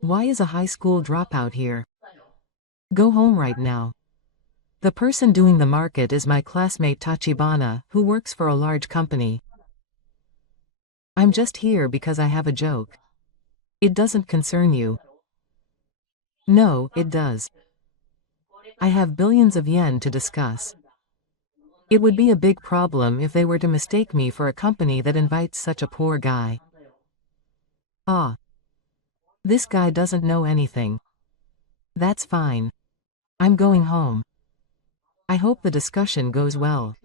Why is a high school dropout here? Go home right now. The person doing the market is my classmate Tachibana, who works for a large company. I'm just here because I have a joke. It doesn't concern you. No, it does. I have billions of yen to discuss. It would be a big problem if they were to mistake me for a company that invites such a poor guy. Ah. This guy doesn't know anything. That's fine. I'm going home. I hope the discussion goes well.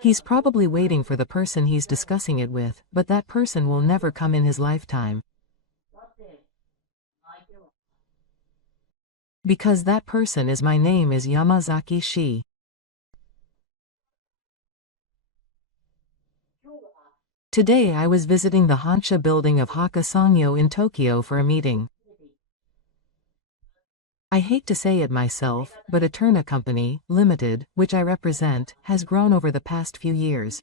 He's probably waiting for the person he's discussing it with, but that person will never come in his lifetime. Because that person is my name is Yamazaki Shi. Today I was visiting the Hansha building of Hakka Sangyo in Tokyo for a meeting. I hate to say it myself, but Eterna Company, Limited, which I represent, has grown over the past few years.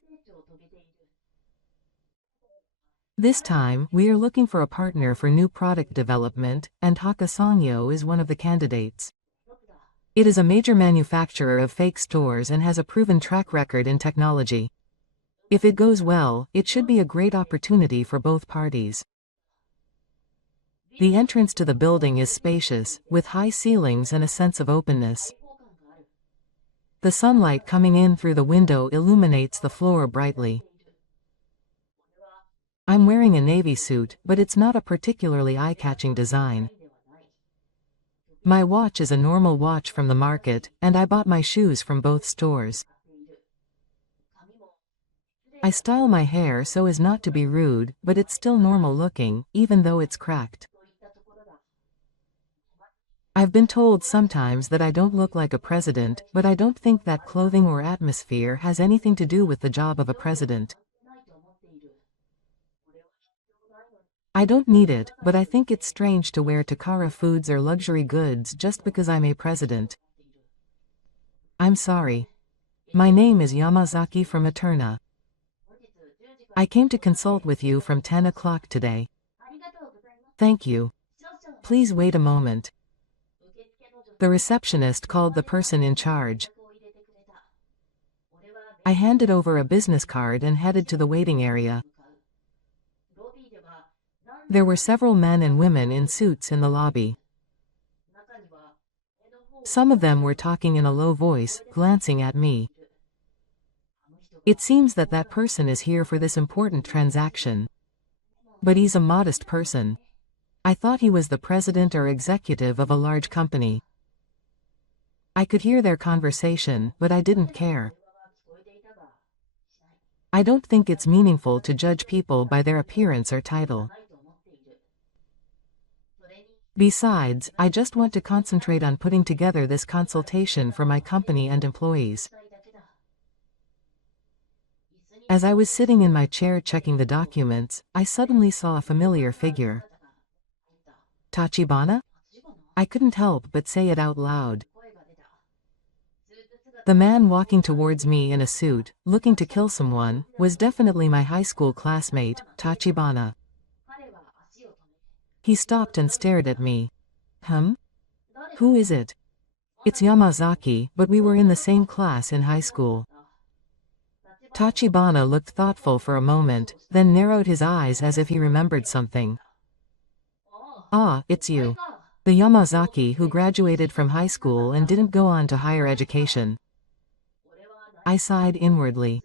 This time, we are looking for a partner for new product development, and Hakka Sangyo is one of the candidates. It is a major manufacturer of fake stores and has a proven track record in technology. If it goes well, it should be a great opportunity for both parties. The entrance to the building is spacious, with high ceilings and a sense of openness. The sunlight coming in through the window illuminates the floor brightly. I'm wearing a navy suit, but it's not a particularly eye-catching design. My watch is a normal watch from the market, and I bought my shoes from both stores. I style my hair so as not to be rude, but it's still normal looking, even though it's cracked. I've been told sometimes that I don't look like a president, but I don't think that clothing or atmosphere has anything to do with the job of a president. I don't need it, but I think it's strange to wear Takara foods or luxury goods just because I'm a president. I'm sorry. My name is Yamazaki from Eterna. I came to consult with you from 10 o'clock today. Thank you. Please wait a moment. The receptionist called the person in charge. I handed over a business card and headed to the waiting area. There were several men and women in suits in the lobby. Some of them were talking in a low voice, glancing at me. It seems that that person is here for this important transaction. But he's a modest person. I thought he was the president or executive of a large company. I could hear their conversation, but I didn't care. I don't think it's meaningful to judge people by their appearance or title. Besides, I just want to concentrate on putting together this consultation for my company and employees. As I was sitting in my chair checking the documents, I suddenly saw a familiar figure. Tachibana? I couldn't help but say it out loud. The man walking towards me in a suit, looking to kill someone, was definitely my high school classmate, Tachibana. He stopped and stared at me. Who is it? It's Yamazaki, but we were in the same class in high school. Tachibana looked thoughtful for a moment, then narrowed his eyes as if he remembered something. Ah, it's you. The Yamazaki who graduated from high school and didn't go on to higher education. I sighed inwardly.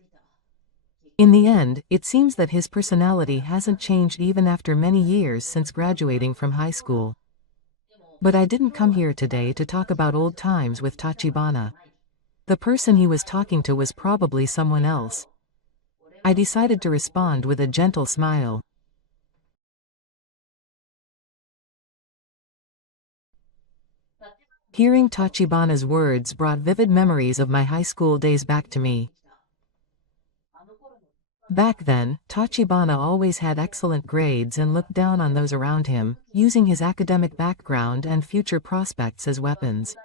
In the end, it seems that his personality hasn't changed even after many years since graduating from high school. But I didn't come here today to talk about old times with Tachibana. The person he was talking to was probably someone else. I decided to respond with a gentle smile. Hearing Tachibana's words brought vivid memories of my high school days back to me. Back then, Tachibana always had excellent grades and looked down on those around him, using his academic background and future prospects as weapons.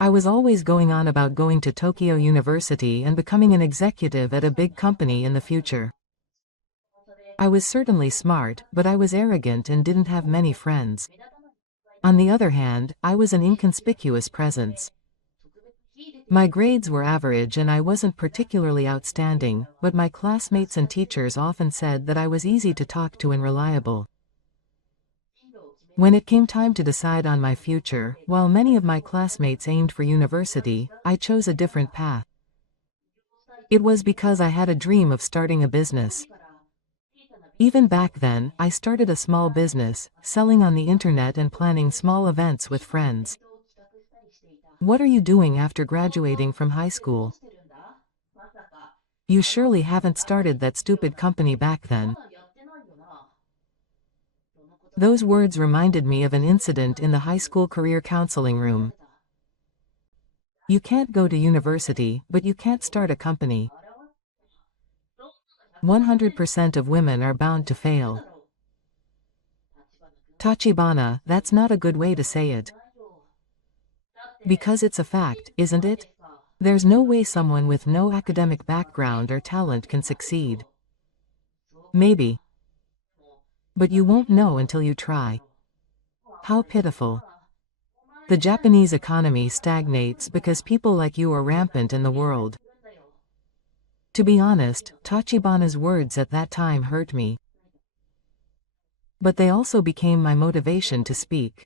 I was always going on about going to Tokyo University and becoming an executive at a big company in the future. I I was certainly smart, but I was arrogant and didn't have many friends. On the other hand, I was an inconspicuous presence. My grades were average and I wasn't particularly outstanding, but my classmates and teachers often said that I was easy to talk to and reliable. When it came time to decide on my future, while many of my classmates aimed for university, I chose a different path. It was because I had a dream of starting a business. Even back then, I started a small business, selling on the internet and planning small events with friends. What are you doing after graduating from high school? You surely haven't started that stupid company back then. Those words reminded me of an incident in the high school career counseling room. You can't go to university, but you can't start a company. 100% of women are bound to fail. Tachibana, that's not a good way to say it. Because it's a fact, isn't it? There's no way someone with no academic background or talent can succeed. Maybe. But you won't know until you try. How pitiful. The Japanese economy stagnates because people like you are rampant in the world. To be honest, Tachibana's words at that time hurt me. But they also became my motivation to speak.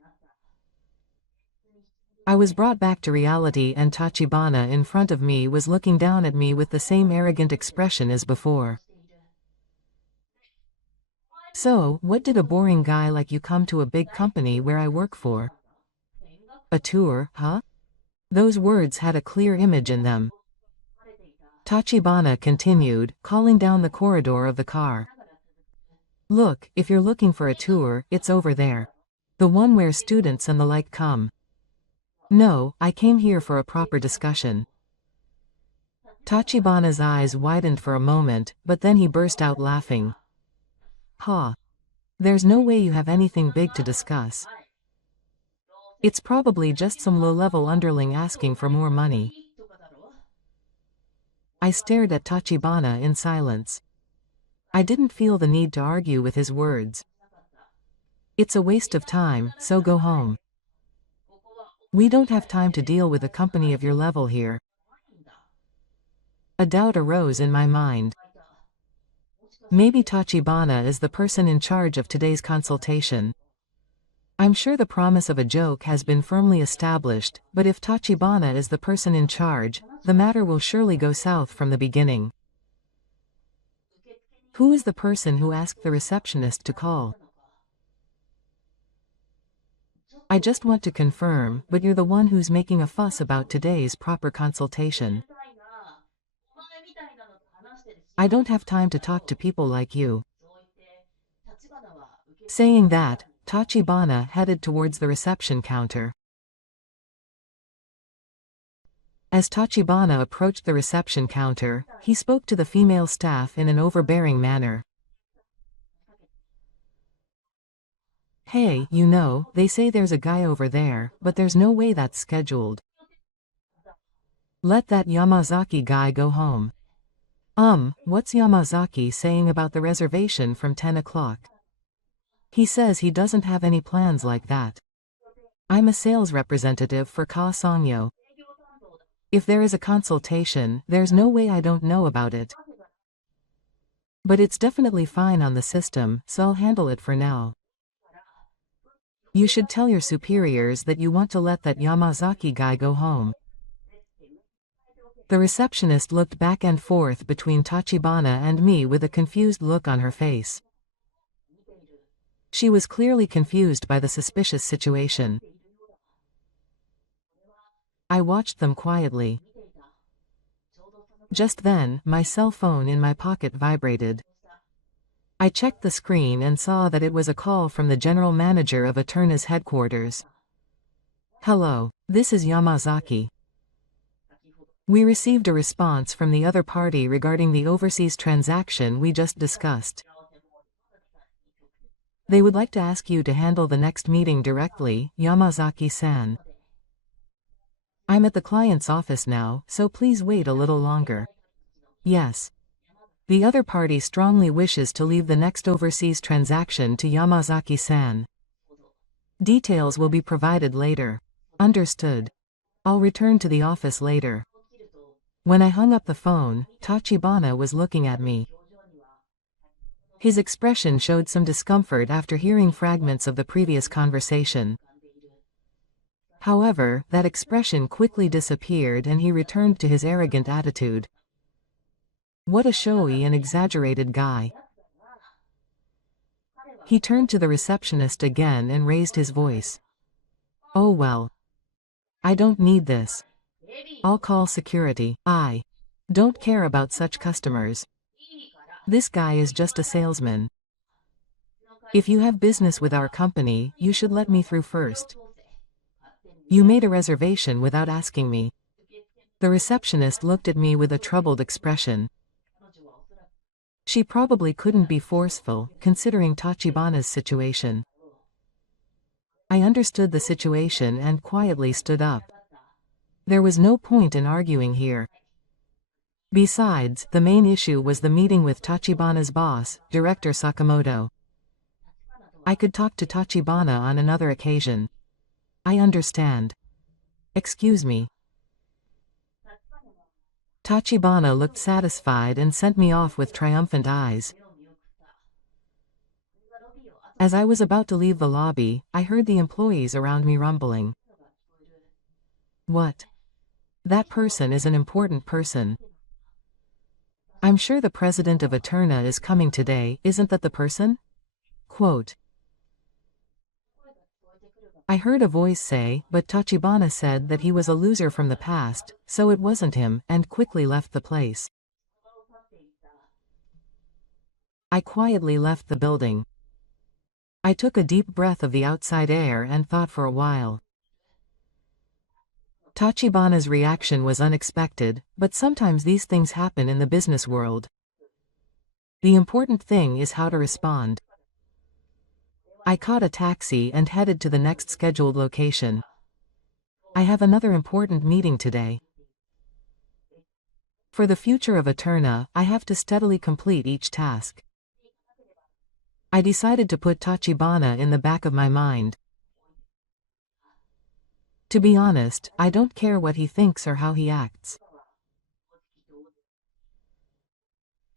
I was brought back to reality and Tachibana in front of me was looking down at me with the same arrogant expression as before. So, what did a boring guy like you come to a big company where I work for? A tour, huh? Those words had a clear image in them. Tachibana continued, calling down the corridor of the car. Look, if you're looking for a tour, it's over there. The one where students and the like come. No, I came here for a proper discussion. Tachibana's eyes widened for a moment, but then he burst out laughing. Ha! There's no way you have anything big to discuss. It's probably just some low-level underling asking for more money. I stared at Tachibana in silence. I didn't feel the need to argue with his words. It's a waste of time, so go home. We don't have time to deal with a company of your level here. A doubt arose in my mind. Maybe Tachibana is the person in charge of today's consultation. I'm sure the promise of a joke has been firmly established, but if Tachibana is the person in charge, the matter will surely go south from the beginning. Who is the person who asked the receptionist to call? I just want to confirm, but you're the one who's making a fuss about today's proper consultation. I don't have time to talk to people like you. Saying that, Tachibana headed towards the reception counter. As Tachibana approached the reception counter, he spoke to the female staff in an overbearing manner. Hey, you know, they say there's a guy over there, but there's no way that's scheduled. Let that Yamazaki guy go home. What's Yamazaki saying about the reservation from 10 o'clock? He says he doesn't have any plans like that. I'm a sales representative for Ka Sangyo. If there is a consultation, there's no way I don't know about it. But it's definitely fine on the system, so I'll handle it for now. You should tell your superiors that you want to let that Yamazaki guy go home. The receptionist looked back and forth between Tachibana and me with a confused look on her face. She was clearly confused by the suspicious situation. I watched them quietly. Just then, my cell phone in my pocket vibrated. I checked the screen and saw that it was a call from the general manager of Eterna's headquarters. Hello, this is Yamazaki. We received a response from the other party regarding the overseas transaction we just discussed. They would like to ask you to handle the next meeting directly, Yamazaki-san. I'm at the client's office now, so please wait a little longer. Yes. The other party strongly wishes to leave the next overseas transaction to Yamazaki-san. Details will be provided later. Understood. I'll return to the office later. When I hung up the phone, Tachibana was looking at me. His expression showed some discomfort after hearing fragments of the previous conversation. However, that expression quickly disappeared and he returned to his arrogant attitude. What a showy and exaggerated guy. He turned to the receptionist again and raised his voice. Oh well. I don't need this. I'll call security. I don't care about such customers. This guy is just a salesman. If you have business with our company, you should let me through first. You made a reservation without asking me. The receptionist looked at me with a troubled expression. She probably couldn't be forceful, considering Tachibana's situation. I understood the situation and quietly stood up. There was no point in arguing here. Besides, the main issue was the meeting with Tachibana's boss, Director Sakamoto. I could talk to Tachibana on another occasion. I understand. Excuse me. Tachibana looked satisfied and sent me off with triumphant eyes. As I was about to leave the lobby, I heard the employees around me rumbling. What? That person is an important person. I'm sure the president of Eterna is coming today, isn't that the person? Quote. I heard a voice say, but Tachibana said that he was a loser from the past, so it wasn't him, and quickly left the place. I quietly left the building. I took a deep breath of the outside air and thought for a while. Tachibana's reaction was unexpected, but sometimes these things happen in the business world. The important thing is how to respond. I caught a taxi and headed to the next scheduled location. I have another important meeting today. For the future of Eterna, I have to steadily complete each task. I decided to put Tachibana in the back of my mind. To be honest, I don't care what he thinks or how he acts.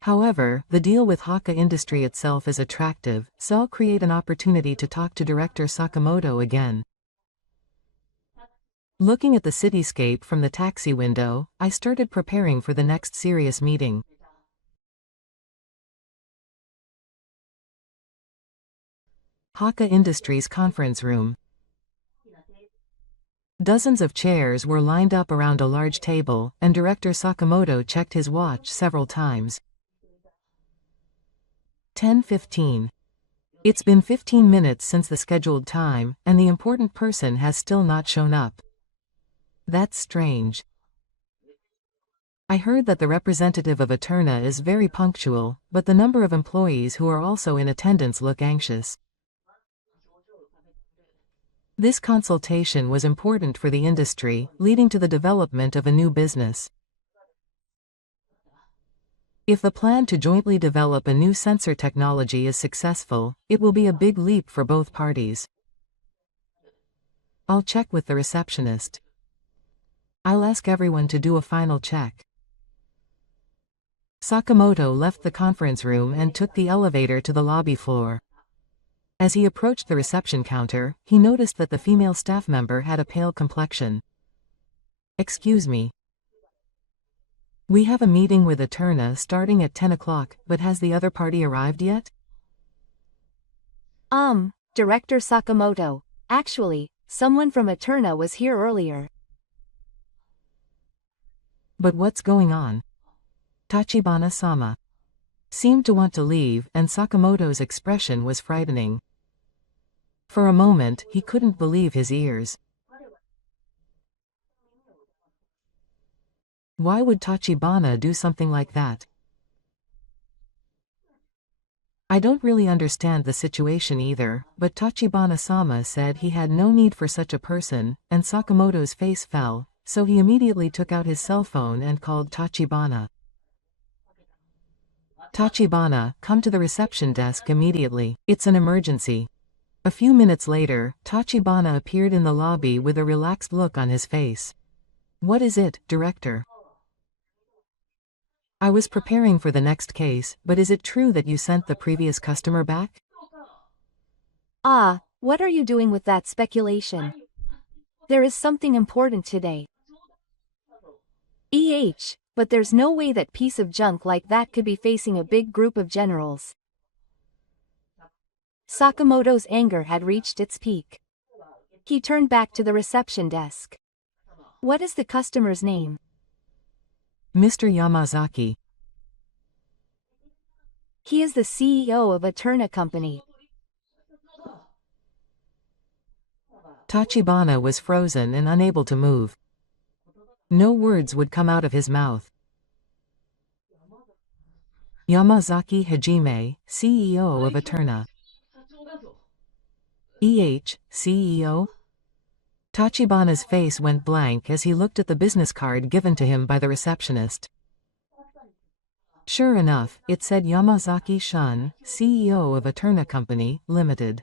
However, the deal with Hakka Industry itself is attractive, so I'll create an opportunity to talk to Director Sakamoto again. Looking at the cityscape from the taxi window, I started preparing for the next serious meeting. Hakka Industries conference room. Dozens of chairs were lined up around a large table, and Director Sakamoto checked his watch several times. 10:15. It's been 15 minutes since the scheduled time, and the important person has still not shown up. That's strange. I heard that the representative of Eterna is very punctual, but the number of employees who are also in attendance look anxious. This consultation was important for the industry, leading to the development of a new business. If the plan to jointly develop a new sensor technology is successful, it will be a big leap for both parties. I'll check with the receptionist. I'll ask everyone to do a final check. Sakamoto left the conference room and took the elevator to the lobby floor. As he approached the reception counter, he noticed that the female staff member had a pale complexion. Excuse me. We have a meeting with Eterna starting at 10 o'clock, but has the other party arrived yet? Director Sakamoto. Actually, someone from Eterna was here earlier. But what's going on? Tachibana-sama seemed to want to leave, and Sakamoto's expression was frightening. For a moment, he couldn't believe his ears. Why would Tachibana do something like that? I don't really understand the situation either, but Tachibana-sama said he had no need for such a person, and Sakamoto's face fell, so he immediately took out his cell phone and called Tachibana. Tachibana, come to the reception desk immediately. It's an emergency. A few minutes later, Tachibana appeared in the lobby with a relaxed look on his face. What is it, director? I was preparing for the next case, but is it true that you sent the previous customer back? Ah, what are you doing with that speculation? There is something important today. But there's no way that piece of junk like that could be facing a big group of generals. Sakamoto's anger had reached its peak. He turned back to the reception desk. What is the customer's name? Mr. Yamazaki. He is the CEO of Eterna Company. Tachibana was frozen and unable to move. No words would come out of his mouth. Yamazaki Hajime, CEO of Eterna. CEO? Tachibana's face went blank as he looked at the business card given to him by the receptionist. Sure enough, it said Yamazaki Shun, CEO of Eterna Company, Limited.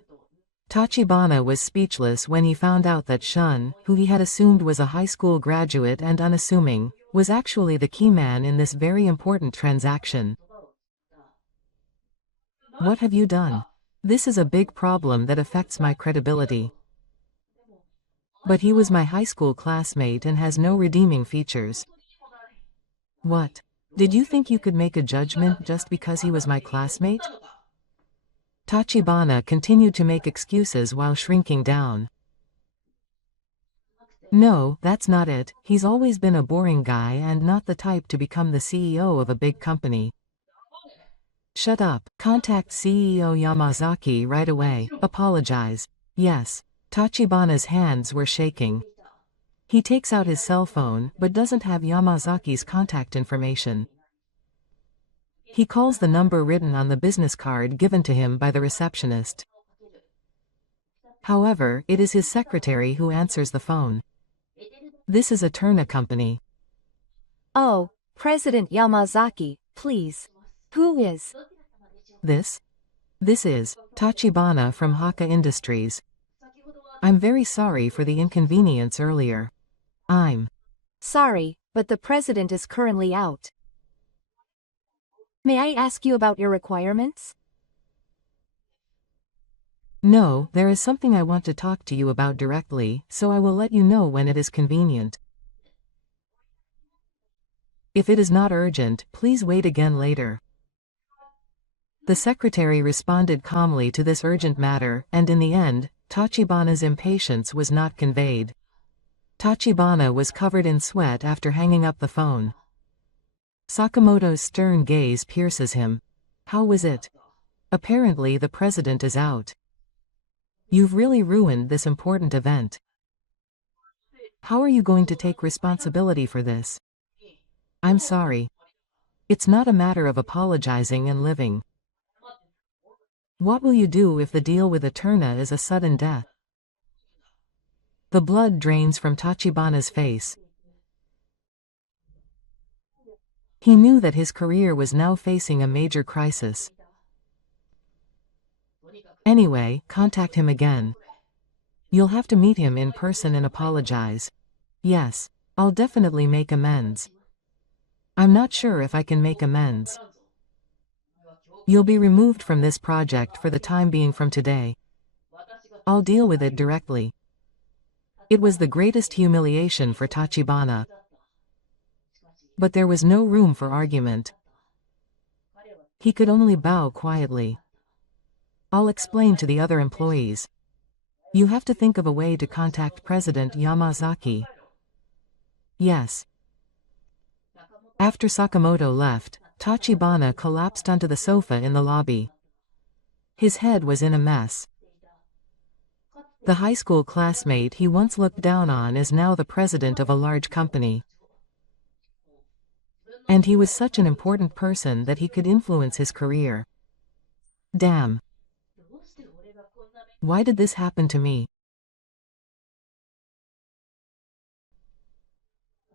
Tachibana was speechless when he found out that Shun, who he had assumed was a high school graduate and unassuming, was actually the key man in this very important transaction. What have you done? This is a big problem that affects my credibility. But he was my high school classmate and has no redeeming features. What? Did you think you could make a judgment just because he was my classmate? Tachibana continued to make excuses while shrinking down. No, that's not it. He's always been a boring guy and not the type to become the CEO of a big company. Shut up. Contact CEO Yamazaki right away. Apologize. Yes. Tachibana's hands were shaking. He takes out his cell phone but doesn't have Yamazaki's contact information. He calls the number written on the business card given to him by the receptionist. However, it is his secretary who answers the phone. This is Eterna Company. Oh, President Yamazaki, please. Who is this? This is Tachibana from Haka Industries. I'm very sorry for the inconvenience earlier. I'm sorry, but the president is currently out. May I ask you about your requirements? No, there is something I want to talk to you about directly, so I will let you know when it is convenient. If it is not urgent, please wait again later. The secretary responded calmly to this urgent matter, and in the end, Tachibana's impatience was not conveyed. Tachibana was covered in sweat after hanging up the phone. Sakamoto's stern gaze pierces him. How was it? Apparently the president is out. You've really ruined this important event. How are you going to take responsibility for this? I'm sorry. It's not a matter of apologizing and living. What will you do if the deal with Eterna is a sudden death? The blood drains from Tachibana's face. He knew that his career was now facing a major crisis. Anyway, contact him again. You'll have to meet him in person and apologize. Yes, I'll definitely make amends. I'm not sure if I can make amends. You'll be removed from this project for the time being from today. I'll deal with it directly. It was the greatest humiliation for Tachibana. But there was no room for argument. He could only bow quietly. I'll explain to the other employees. You have to think of a way to contact President Yamazaki. Yes. After Sakamoto left, Tachibana collapsed onto the sofa in the lobby. His head was in a mess. The high school classmate he once looked down on is now the president of a large company. And he was such an important person that he could influence his career. Damn. Why did this happen to me?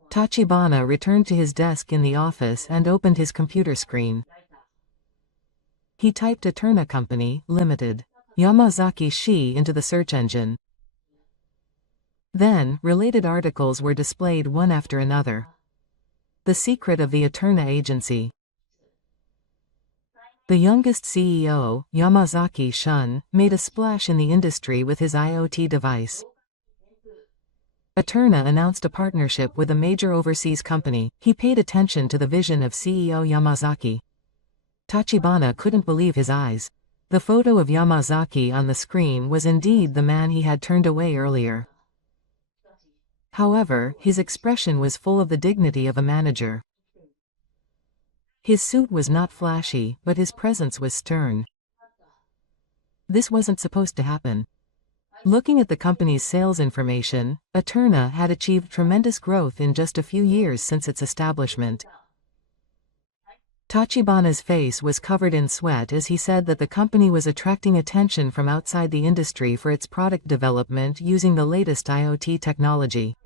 Tachibana returned to his desk in the office and opened his computer screen. He typed Eterna Company, Limited, Yamazaki Shi into the search engine. Then, related articles were displayed one after another. The secret of the Eterna agency. The youngest CEO, Yamazaki Shun, made a splash in the industry with his IoT device. Eterna announced a partnership with a major overseas company. He paid attention to the vision of CEO Yamazaki. Tachibana couldn't believe his eyes. The photo of Yamazaki on the screen was indeed the man he had turned away earlier. However, his expression was full of the dignity of a manager. His suit was not flashy, but his presence was stern. This wasn't supposed to happen. Looking at the company's sales information, Eterna had achieved tremendous growth in just a few years since its establishment. Tachibana's face was covered in sweat as he said that the company was attracting attention from outside the industry for its product development using the latest IoT technology.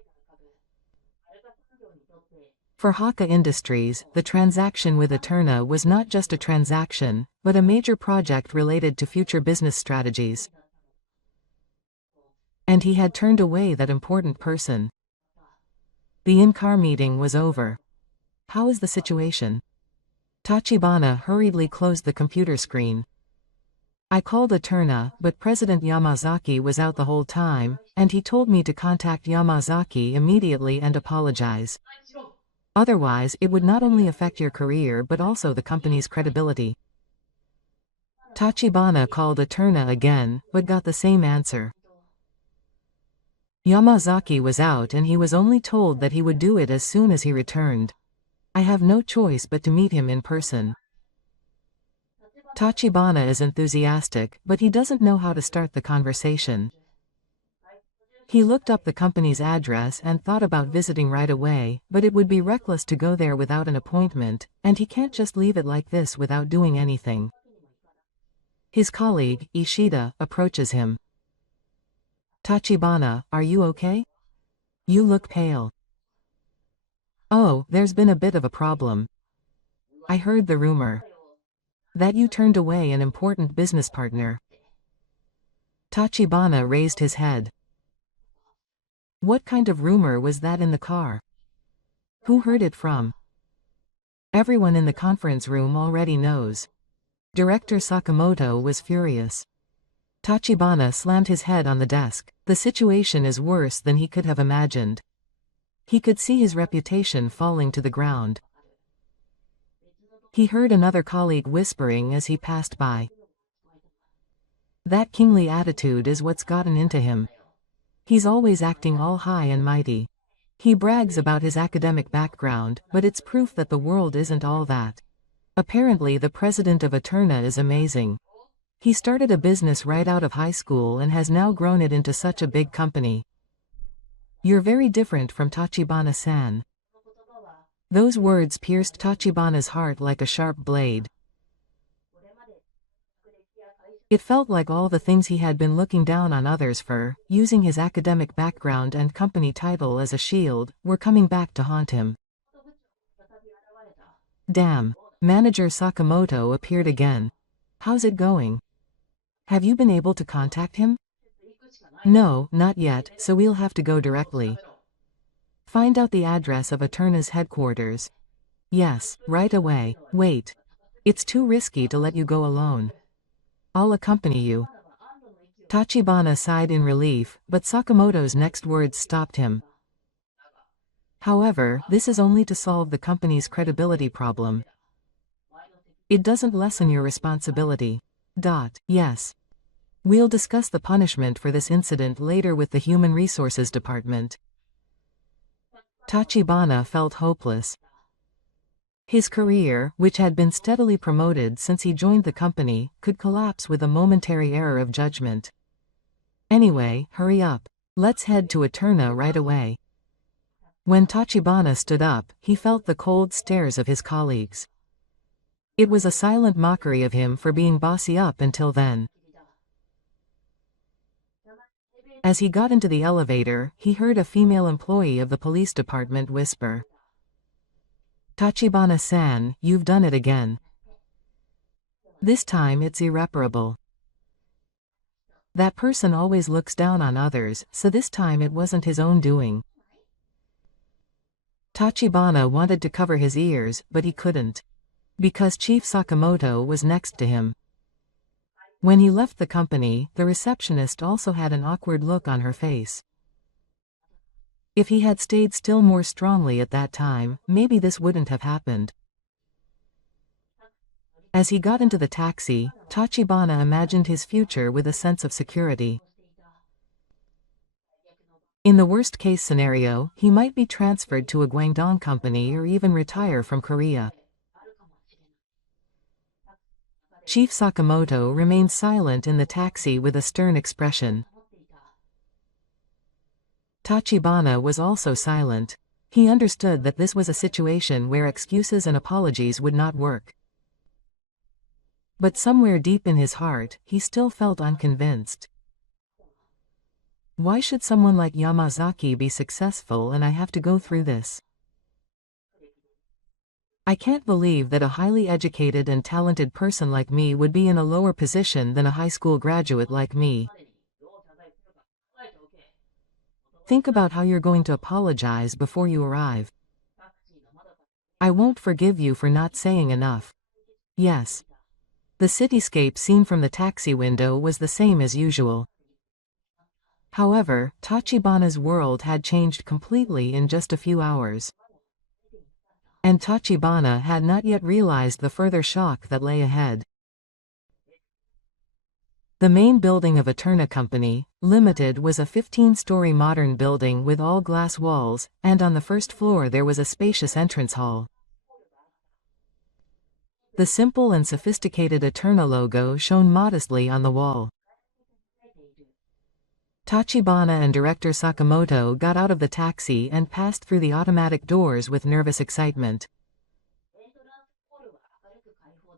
For Haka Industries, the transaction with Eterna was not just a transaction, but a major project related to future business strategies. And he had turned away that important person. The in-car meeting was over. How is the situation? Tachibana hurriedly closed the computer screen. I called Eterna, but President Yamazaki was out the whole time, and he told me to contact Yamazaki immediately and apologize. Otherwise, it would not only affect your career but also the company's credibility. Tachibana called Eterna again, but got the same answer. Yamazaki was out and he was only told that he would do it as soon as he returned. I have no choice but to meet him in person. Tachibana is enthusiastic, but he doesn't know how to start the conversation. He looked up the company's address and thought about visiting right away, but it would be reckless to go there without an appointment, and he can't just leave it like this without doing anything. His colleague, Ishida, approaches him. Tachibana, are you okay? You look pale. Oh, there's been a bit of a problem. I heard the rumor that you turned away an important business partner. Tachibana raised his head. What kind of rumor was that in the car? Who heard it from? Everyone in the conference room already knows. Director Sakamoto was furious. Tachibana slammed his head on the desk. The situation is worse than he could have imagined. He could see his reputation falling to the ground. He heard another colleague whispering as he passed by. That kingly attitude is what's gotten into him. He's always acting all high and mighty. He brags about his academic background, but it's proof that the world isn't all that. Apparently the president of Eterna is amazing. He started a business right out of high school and has now grown it into such a big company. You're very different from Tachibana-san. Those words pierced Tachibana's heart like a sharp blade. It felt like all the things he had been looking down on others for, using his academic background and company title as a shield, were coming back to haunt him. Damn. Manager Sakamoto appeared again. How's it going? Have you been able to contact him? No, not yet, so we'll have to go directly. Find out the address of Eterna's headquarters. Yes, right away. Wait. It's too risky to let you go alone. I'll accompany you. Tachibana sighed in relief, but Sakamoto's next words stopped him. However, this is only to solve the company's credibility problem. It doesn't lessen your responsibility. Yes. We'll discuss the punishment for this incident later with the Human Resources Department. Tachibana felt hopeless. His career, which had been steadily promoted since he joined the company, could collapse with a momentary error of judgment. Anyway, hurry up. Let's head to Eterna right away. When Tachibana stood up, he felt the cold stares of his colleagues. It was a silent mockery of him for being bossy up until then. As he got into the elevator, he heard a female employee of the police department whisper. Tachibana-san, you've done it again. This time it's irreparable. That person always looks down on others, so this time it wasn't his own doing. Tachibana wanted to cover his ears, but he couldn't. Because Chief Sakamoto was next to him. When he left the company, the receptionist also had an awkward look on her face. If he had stayed still more strongly at that time, maybe this wouldn't have happened. As he got into the taxi, Tachibana imagined his future with a sense of security. In the worst-case scenario, he might be transferred to a Guangdong company or even retire from Korea. Chief Sakamoto remained silent in the taxi with a stern expression. Tachibana was also silent. He understood that this was a situation where excuses and apologies would not work. But somewhere deep in his heart, he still felt unconvinced. Why should someone like Yamazaki be successful and I have to go through this? I can't believe that a highly educated and talented person like me would be in a lower position than a high school graduate like me. Think about how you're going to apologize before you arrive. I won't forgive you for not saying enough. Yes. The cityscape seen from the taxi window was the same as usual. However, Tachibana's world had changed completely in just a few hours. And Tachibana had not yet realized the further shock that lay ahead. The main building of Eterna Company, Limited was a 15-story modern building with all glass walls, and on the first floor there was a spacious entrance hall. The simple and sophisticated Eterna logo shone modestly on the wall. Tachibana and director Sakamoto got out of the taxi and passed through the automatic doors with nervous excitement.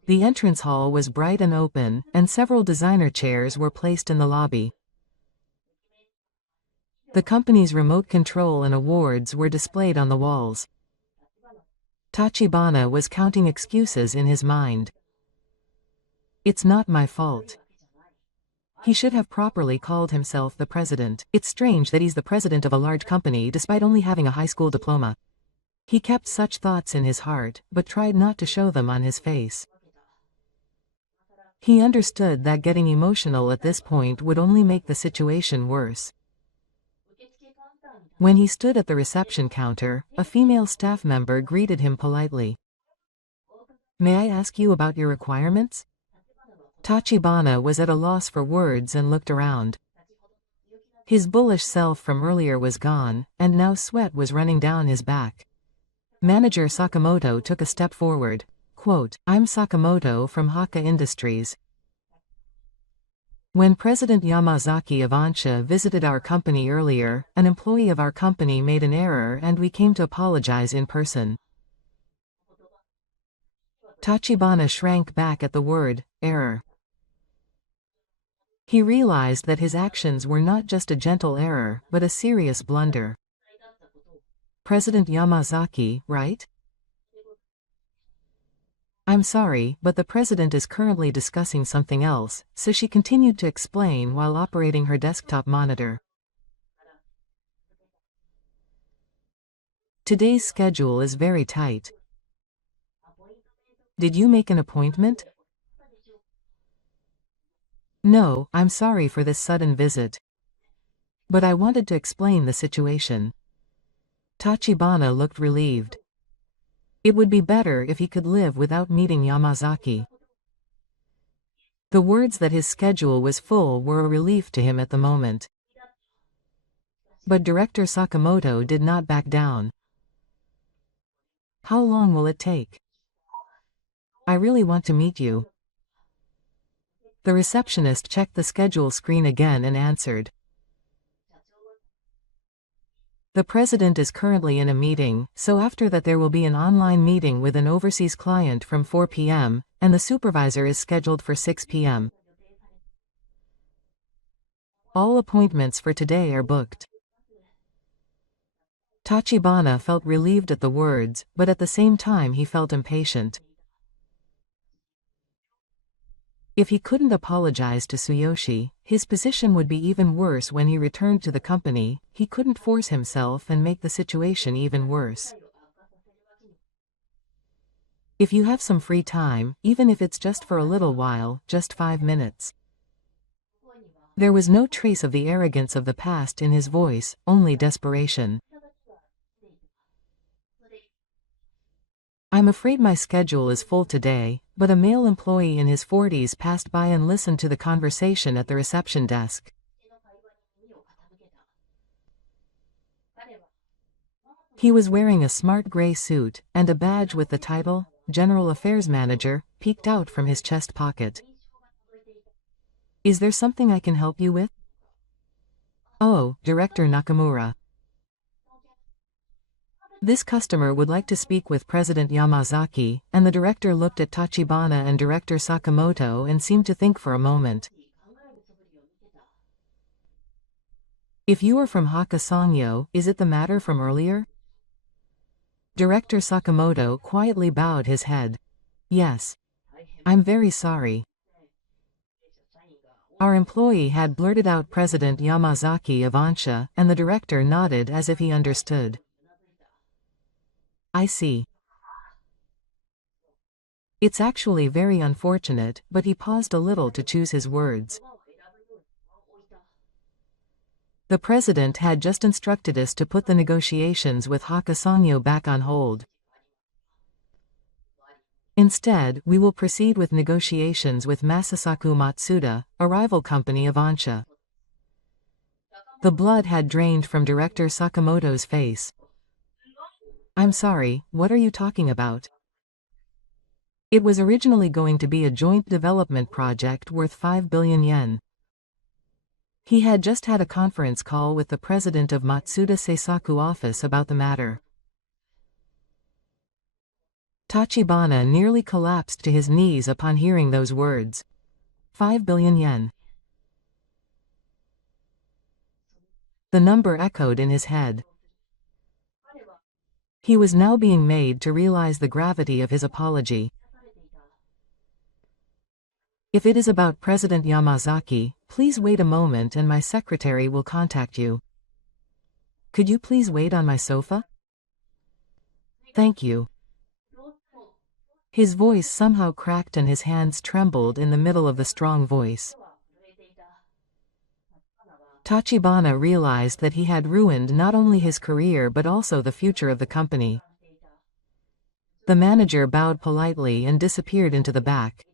The entrance hall was bright and open, and several designer chairs were placed in the lobby. The company's remote control and awards were displayed on the walls. Tachibana was counting excuses in his mind. It's not my fault. He should have properly called himself the president. It's strange that he's the president of a large company despite only having a high school diploma. He kept such thoughts in his heart, but tried not to show them on his face. He understood that getting emotional at this point would only make the situation worse. When he stood at the reception counter, a female staff member greeted him politely. "May I ask you about your requirements?" Tachibana was at a loss for words and looked around. His bullish self from earlier was gone, and now sweat was running down his back. Manager Sakamoto took a step forward. Quote, "I'm Sakamoto from Haka Industries. When President Yamazaki of Ansha visited our company earlier, an employee of our company made an error and we came to apologize in person." Tachibana shrank back at the word, error. He realized that his actions were not just a gentle error, but a serious blunder. President Yamazaki, right? "I'm sorry, but the president is currently discussing something else," so she continued to explain while operating her desktop monitor. "Today's schedule is very tight. Did you make an appointment?" "No, I'm sorry for this sudden visit. But I wanted to explain the situation." Tachibana looked relieved. It would be better if he could live without meeting Yamazaki. The words that his schedule was full were a relief to him at the moment. But Director Sakamoto did not back down. "How long will it take?" "I really want to meet you." The receptionist checked the schedule screen again and answered. "The president is currently in a meeting, so after that there will be an online meeting with an overseas client from 4 p.m., and the supervisor is scheduled for 6 p.m. All appointments for today are booked." Tachibana felt relieved at the words, but at the same time he felt impatient. If he couldn't apologize to Tsuyoshi, his position would be even worse when he returned to the company. He couldn't force himself and make the situation even worse. If you have some free time, even if it's just for a little while, just 5 minutes. There was no trace of the arrogance of the past in his voice, only desperation. I'm afraid my schedule is full today, but a male employee in his 40s passed by and listened to the conversation at the reception desk. He was wearing a smart gray suit, and a badge with the title, General Affairs Manager, peeked out from his chest pocket. Is there something I can help you with? Oh, Director Nakamura. This customer would like to speak with President Yamazaki, and the director looked at Tachibana and Director Sakamoto and seemed to think for a moment. If you are from Hakka Sangyo, is it the matter from earlier? Director Sakamoto quietly bowed his head. Yes. I'm very sorry. Our employee had blurted out President Yamazaki of Ansha, and the director nodded as if he understood. I see. It's actually very unfortunate, but he paused a little to choose his words. The president had just instructed us to put the negotiations with Hakka Sangyo back on hold. Instead, we will proceed with negotiations with Masasaku Matsuda, a rival company of Ansha. The blood had drained from Director Sakamoto's face. I'm sorry, what are you talking about? It was originally going to be a joint development project worth 5 billion yen. He had just had a conference call with the president of Matsuda Seisaku office about the matter. Tachibana nearly collapsed to his knees upon hearing those words. 5 billion yen. The number echoed in his head. He was now being made to realize the gravity of his apology. If it is about President Yamazaki, please wait a moment and my secretary will contact you. Could you please wait on my sofa? Thank you. His voice somehow cracked and his hands trembled in the middle of the strong voice. Tachibana realized that he had ruined not only his career but also the future of the company. The manager bowed politely and disappeared into the back.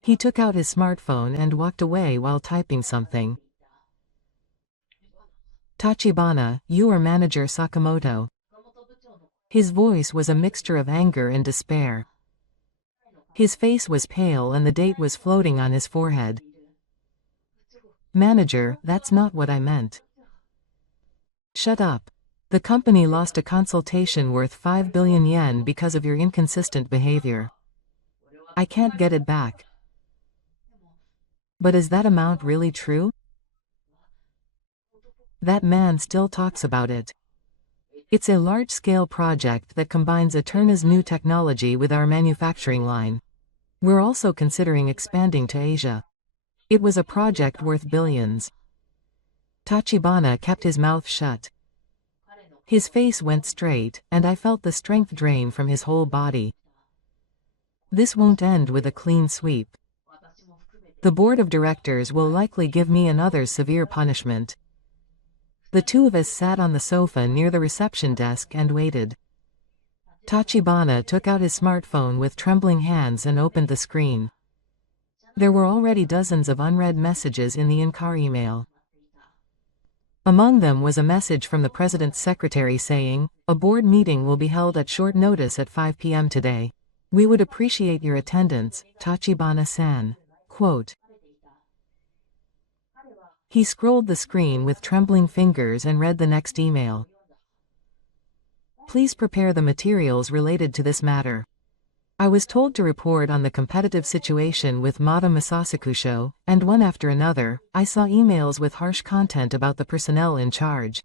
He took out his smartphone and walked away while typing something. Tachibana, you are Manager Sakamoto. His voice was a mixture of anger and despair. His face was pale and the date was floating on his forehead. Manager, that's not what I meant. Shut up. The company lost a consultation worth 5 billion yen because of your inconsistent behavior. I can't get it back. But is that amount really true? That man still talks about it. It's a large-scale project that combines Eterna's new technology with our manufacturing line. We're also considering expanding to Asia. It was a project worth billions. Tachibana kept his mouth shut. His face went straight, and I felt the strength drain from his whole body. This won't end with a clean sweep. The board of directors will likely give me another severe punishment. The two of us sat on the sofa near the reception desk and waited. Tachibana took out his smartphone with trembling hands and opened the screen. There were already dozens of unread messages in the in-car email. Among them was a message from the president's secretary saying, "A board meeting will be held at short notice at 5 p.m. today. We would appreciate your attendance, Tachibana-san." Quote. He scrolled the screen with trembling fingers and read the next email. Please prepare the materials related to this matter. I was told to report on the competitive situation with Mata Masasakusho, and one after another, I saw emails with harsh content about the personnel in charge.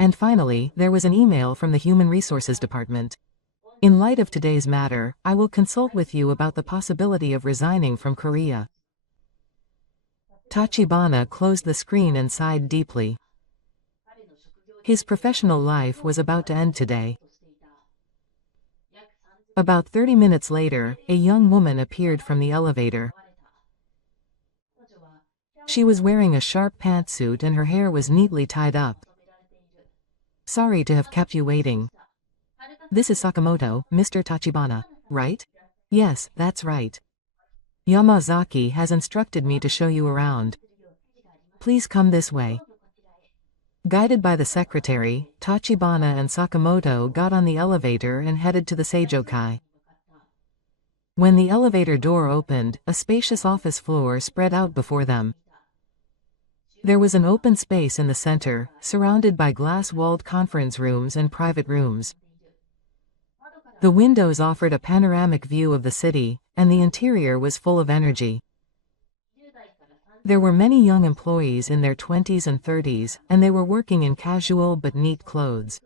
And finally, there was an email from the Human Resources Department. In light of today's matter, I will consult with you about the possibility of resigning from Korea. Tachibana closed the screen and sighed deeply. His professional life was about to end today. About 30 minutes later, a young woman appeared from the elevator. She was wearing a sharp pantsuit and her hair was neatly tied up. Sorry to have kept you waiting. This is Sakamoto, Mr. Tachibana, right? Yes, that's right. Yamazaki has instructed me to show you around. Please come this way. Guided by the secretary, Tachibana and Sakamoto got on the elevator and headed to the Seijokai. When the elevator door opened, a spacious office floor spread out before them. There was an open space in the center, surrounded by glass-walled conference rooms and private rooms. The windows offered a panoramic view of the city, and the interior was full of energy. There were many young employees in their 20s and 30s, and they were working in casual but neat clothes.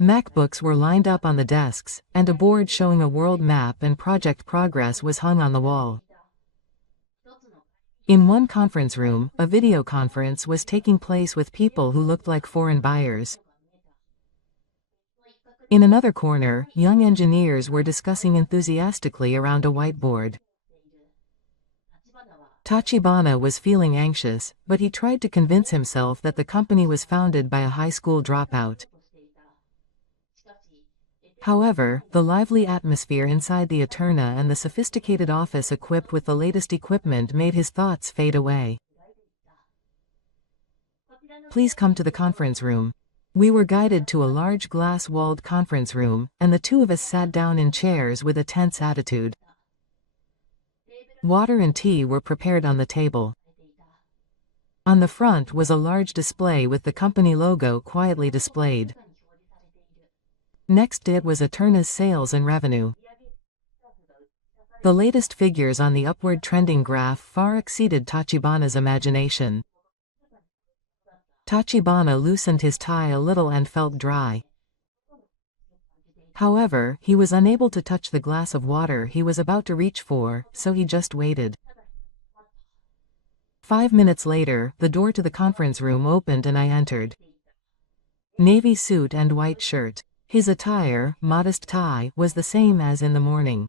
MacBooks were lined up on the desks, and a board showing a world map and project progress was hung on the wall. In one conference room, a video conference was taking place with people who looked like foreign buyers. In another corner, young engineers were discussing enthusiastically around a whiteboard. Tachibana was feeling anxious, but he tried to convince himself that the company was founded by a high school dropout. However, the lively atmosphere inside the Eterna and the sophisticated office equipped with the latest equipment made his thoughts fade away. Please come to the conference room. We were guided to a large glass-walled conference room, and the two of us sat down in chairs with a tense attitude. Water and tea were prepared on the table. On the front was a large display with the company logo quietly displayed. Next it was Eterna's sales and revenue. The latest figures on the upward trending graph far exceeded Tachibana's imagination. Tachibana loosened his tie a little and felt dry. However, he was unable to touch the glass of water he was about to reach for, so he just waited. 5 minutes later, the door to the conference room opened and I entered. Navy suit and white shirt. His attire, modest tie, was the same as in the morning.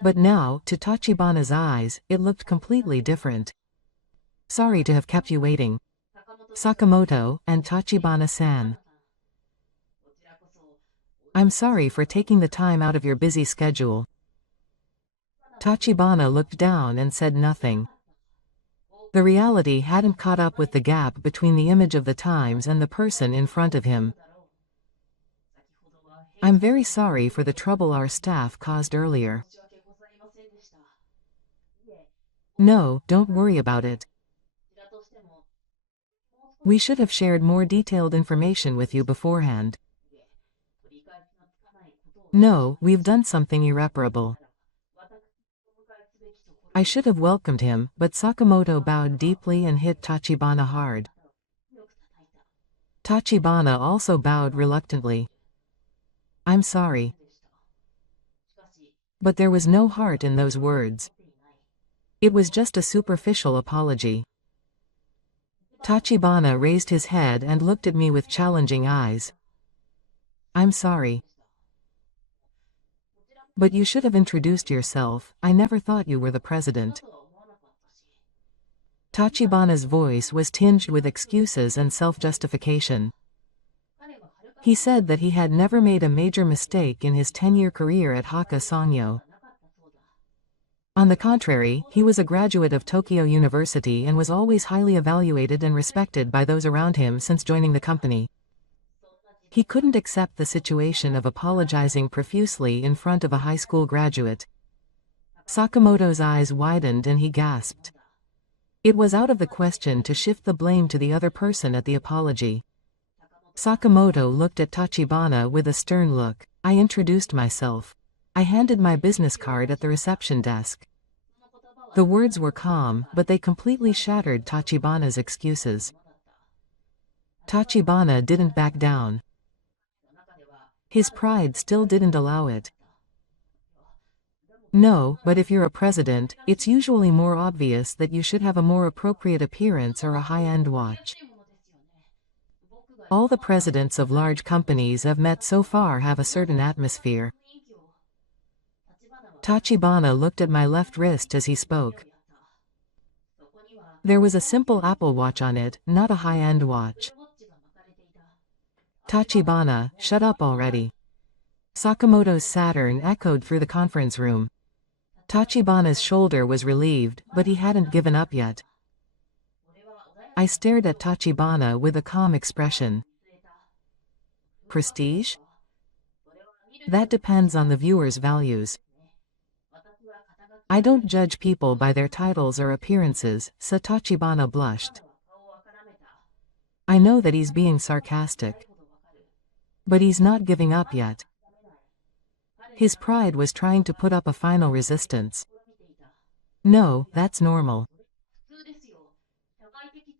But now, to Tachibana's eyes, it looked completely different. Sorry to have kept you waiting. Sakamoto, and Tachibana-san. I'm sorry for taking the time out of your busy schedule. Tachibana looked down and said nothing. The reality hadn't caught up with the gap between the image of the Times and the person in front of him. I'm very sorry for the trouble our staff caused earlier. No, don't worry about it. We should have shared more detailed information with you beforehand. No, we've done something irreparable. I should have welcomed him, but Sakamoto bowed deeply and hit Tachibana hard. Tachibana also bowed reluctantly. I'm sorry. But there was no heart in those words. It was just a superficial apology. Tachibana raised his head and looked at me with challenging eyes. I'm sorry. But you should have introduced yourself. I never thought you were the president. Tachibana's voice was tinged with excuses and self-justification. He said that he had never made a major mistake in his 10-year career at Hakka Sangyo. On the contrary, he was a graduate of Tokyo University and was always highly evaluated and respected by those around him since joining the company. He couldn't accept the situation of apologizing profusely in front of a high school graduate. Sakamoto's eyes widened and he gasped. It was out of the question to shift the blame to the other person at the apology. Sakamoto looked at Tachibana with a stern look. I introduced myself. I handed my business card at the reception desk. The words were calm, but they completely shattered Tachibana's excuses. Tachibana didn't back down. His pride still didn't allow it. No, but if you're a president, it's usually more obvious that you should have a more appropriate appearance or a high-end watch. All the presidents of large companies I've met so far have a certain atmosphere. Tachibana looked at my left wrist as he spoke. There was a simple Apple Watch on it, not a high-end watch. Tachibana, shut up already. Sakamoto's Saturn echoed through the conference room. Tachibana's shoulder was relieved, but he hadn't given up yet. I stared at Tachibana with a calm expression. Prestige? That depends on the viewer's values. I don't judge people by their titles or appearances, so Tachibana blushed. I know that he's being sarcastic. But he's not giving up yet. His pride was trying to put up a final resistance. No, that's normal.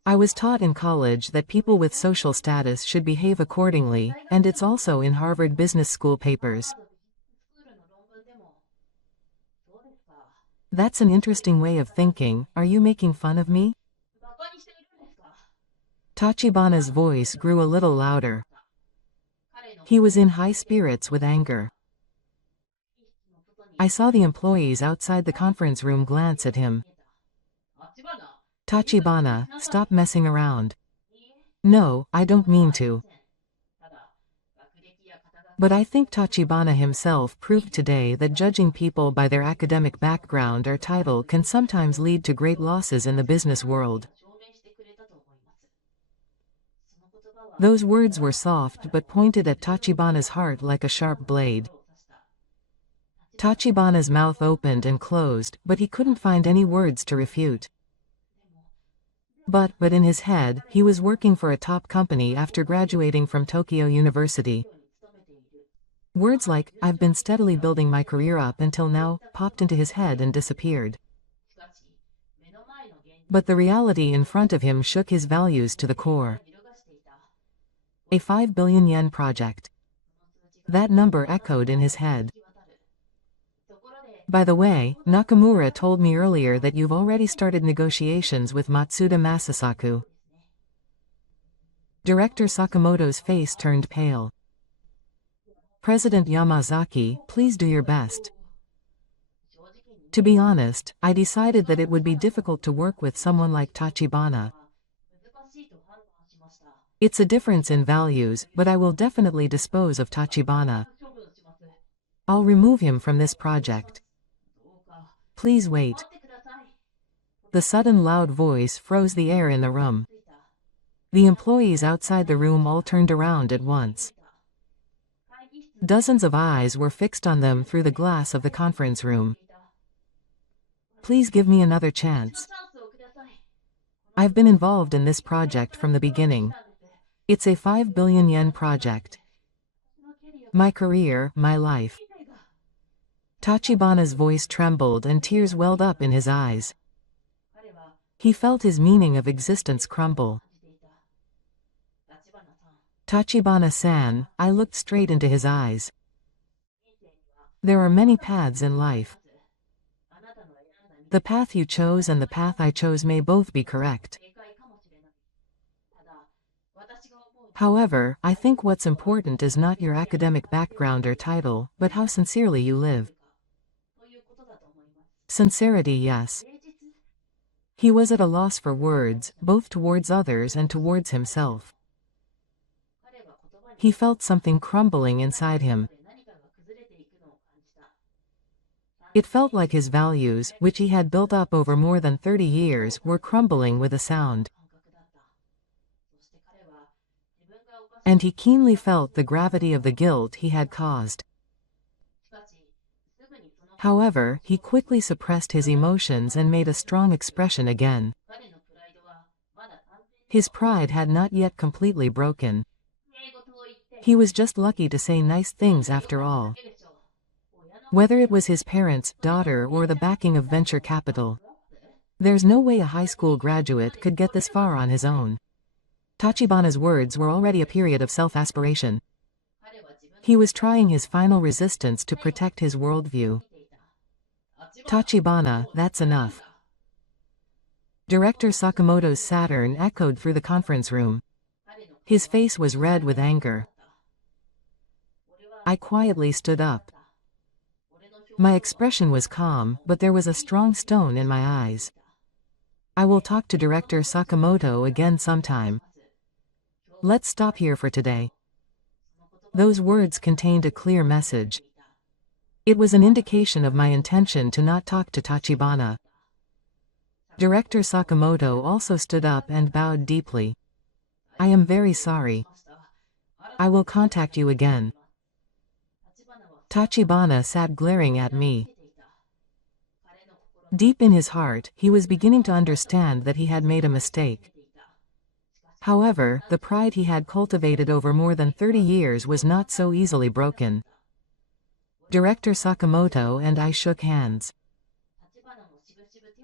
I was taught in college that people with social status should behave accordingly, and it's also in Harvard Business School papers. That's an interesting way of thinking. Are you making fun of me? Tachibana's voice grew a little louder. He was in high spirits with anger. I saw the employees outside the conference room glance at him. Tachibana, stop messing around. No, I don't mean to. But I think Tachibana himself proved today that judging people by their academic background or title can sometimes lead to great losses in the business world. Those words were soft but pointed at Tachibana's heart like a sharp blade. Tachibana's mouth opened and closed, but he couldn't find any words to refute. But in his head, he was working for a top company after graduating from Tokyo University. Words like, "I've been steadily building my career up until now," popped into his head and disappeared. But the reality in front of him shook his values to the core. A 5 billion yen project. That number echoed in his head. By the way, Nakamura told me earlier that you've already started negotiations with Matsuda Masasaku. Director Sakamoto's face turned pale. President Yamazaki, please do your best. To be honest, I decided that it would be difficult to work with someone like Tachibana. It's a difference in values, but I will definitely dispose of Tachibana. I'll remove him from this project. Please wait. The sudden loud voice froze the air in the room. The employees outside the room all turned around at once. Dozens of eyes were fixed on them through the glass of the conference room. Please give me another chance. I've been involved in this project from the beginning. It's a 5 billion yen project. My career, my life. Tachibana's voice trembled and tears welled up in his eyes. He felt his meaning of existence crumble. Tachibana-san, I looked straight into his eyes. There are many paths in life. The path you chose and the path I chose may both be correct. However, I think what's important is not your academic background or title, but how sincerely you live. Sincerity, yes. He was at a loss for words, both towards others and towards himself. He felt something crumbling inside him. It felt like his values, which he had built up over more than 30 years, were crumbling with a sound. And he keenly felt the gravity of the guilt he had caused. However, he quickly suppressed his emotions and made a strong expression again. His pride had not yet completely broken. He was just lucky to say nice things after all. Whether it was his parents, daughter, or the backing of venture capital. There's no way a high school graduate could get this far on his own. Tachibana's words were already a period of self-aspiration. He was trying his final resistance to protect his worldview. Tachibana, that's enough. Director Sakamoto's Saturn echoed through the conference room. His face was red with anger. I quietly stood up. My expression was calm, but there was a strong stone in my eyes. I will talk to Director Sakamoto again sometime. Let's stop here for today. Those words contained a clear message. It was an indication of my intention to not talk to Tachibana. Director Sakamoto also stood up and bowed deeply. I am very sorry. I will contact you again. Tachibana sat glaring at me. Deep in his heart, he was beginning to understand that he had made a mistake. However, the pride he had cultivated over more than 30 years was not so easily broken. Director Sakamoto and I shook hands.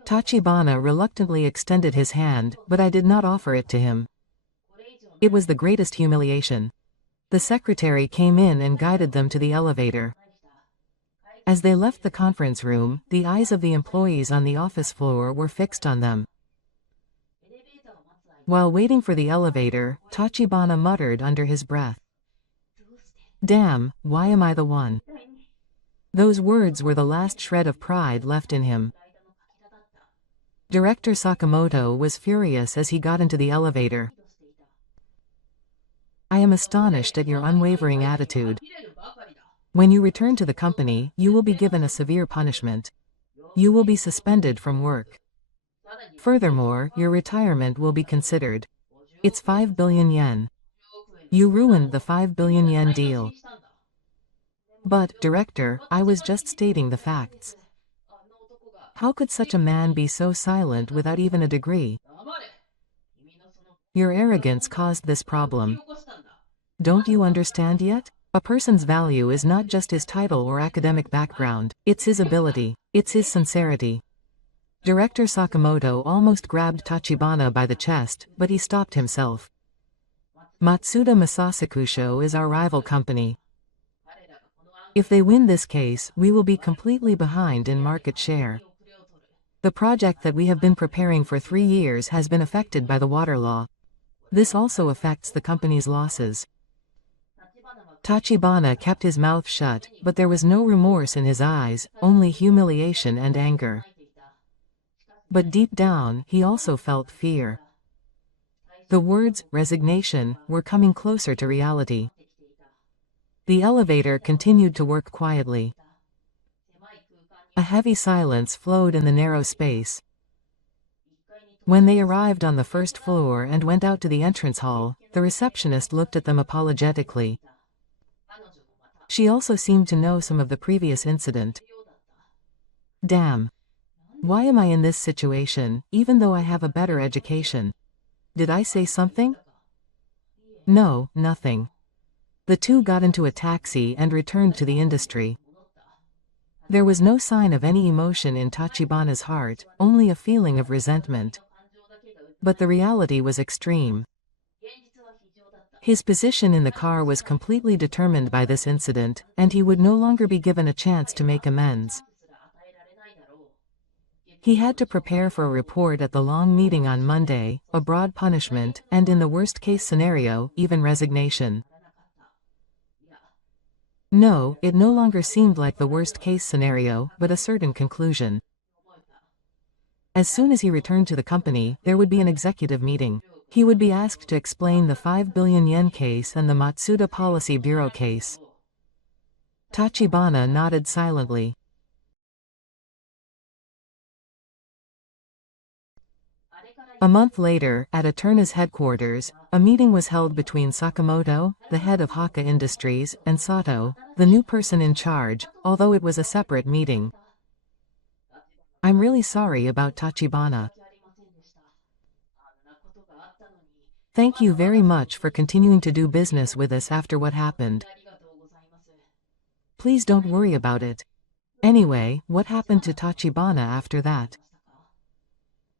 Tachibana reluctantly extended his hand, but I did not offer it to him. It was the greatest humiliation. The secretary came in and guided them to the elevator. As they left the conference room, the eyes of the employees on the office floor were fixed on them. While waiting for the elevator, Tachibana muttered under his breath. Damn, why am I the one? Those words were the last shred of pride left in him. Director Sakamoto was furious as he got into the elevator. I am astonished at your unwavering attitude. When you return to the company, you will be given a severe punishment. You will be suspended from work. Furthermore, your retirement will be considered. It's 5 billion yen. You ruined the 5 billion yen deal. But, Director, I was just stating the facts. How could such a man be so silent without even a degree? Your arrogance caused this problem. Don't you understand yet? A person's value is not just his title or academic background, it's his ability, it's his sincerity. Director Sakamoto almost grabbed Tachibana by the chest, but he stopped himself. Matsuda Masasakusho is our rival company. If they win this case, we will be completely behind in market share. The project that we have been preparing for 3 years has been affected by the water law. This also affects the company's losses. Tachibana kept his mouth shut, but there was no remorse in his eyes, only humiliation and anger. But deep down, he also felt fear. The words, resignation, were coming closer to reality. The elevator continued to work quietly. A heavy silence flowed in the narrow space. When they arrived on the first floor and went out to the entrance hall, the receptionist looked at them apologetically. She also seemed to know some of the previous incident. Damn. Why am I in this situation, even though I have a better education? Did I say something? No, nothing. The two got into a taxi and returned to the industry. There was no sign of any emotion in Tachibana's heart, only a feeling of resentment. But the reality was extreme. His position in the car was completely determined by this incident, and he would no longer be given a chance to make amends. He had to prepare for a report at the long meeting on Monday, a broad punishment, and in the worst-case scenario, even resignation. No, it no longer seemed like the worst-case scenario, but a certain conclusion. As soon as he returned to the company, there would be an executive meeting. He would be asked to explain the 5 billion yen case and the Matsuda Policy Bureau case. Tachibana nodded silently. A month later, at Eterna's headquarters, a meeting was held between Sakamoto, the head of Haka Industries, and Sato, the new person in charge, although it was a separate meeting. I'm really sorry about Tachibana. Thank you very much for continuing to do business with us after what happened. Please don't worry about it. Anyway, what happened to Tachibana after that?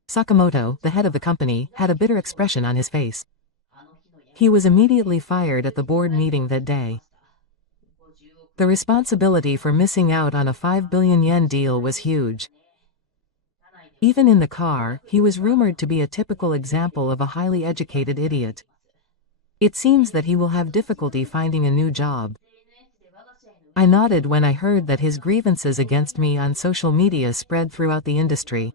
Sakamoto, the head of the company, had a bitter expression on his face. He was immediately fired at the board meeting that day. The responsibility for missing out on a 5 billion yen deal was huge. Even in the car, he was rumored to be a typical example of a highly educated idiot. It seems that he will have difficulty finding a new job. I nodded when I heard that his grievances against me on social media spread throughout the industry.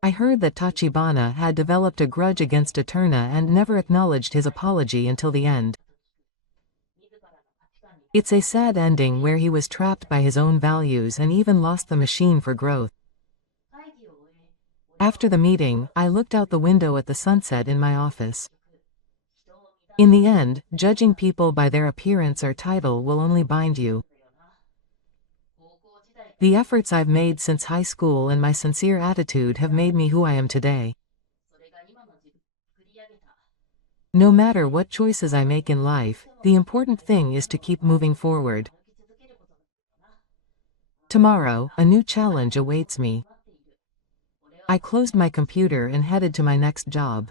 I heard that Tachibana had developed a grudge against Eterna and never acknowledged his apology until the end. It's a sad ending where he was trapped by his own values and even lost the machine for growth. After the meeting, I looked out the window at the sunset in my office. In the end, judging people by their appearance or title will only bind you. The efforts I've made since high school and my sincere attitude have made me who I am today. No matter what choices I make in life, the important thing is to keep moving forward. Tomorrow, a new challenge awaits me. I closed my computer and headed to my next job.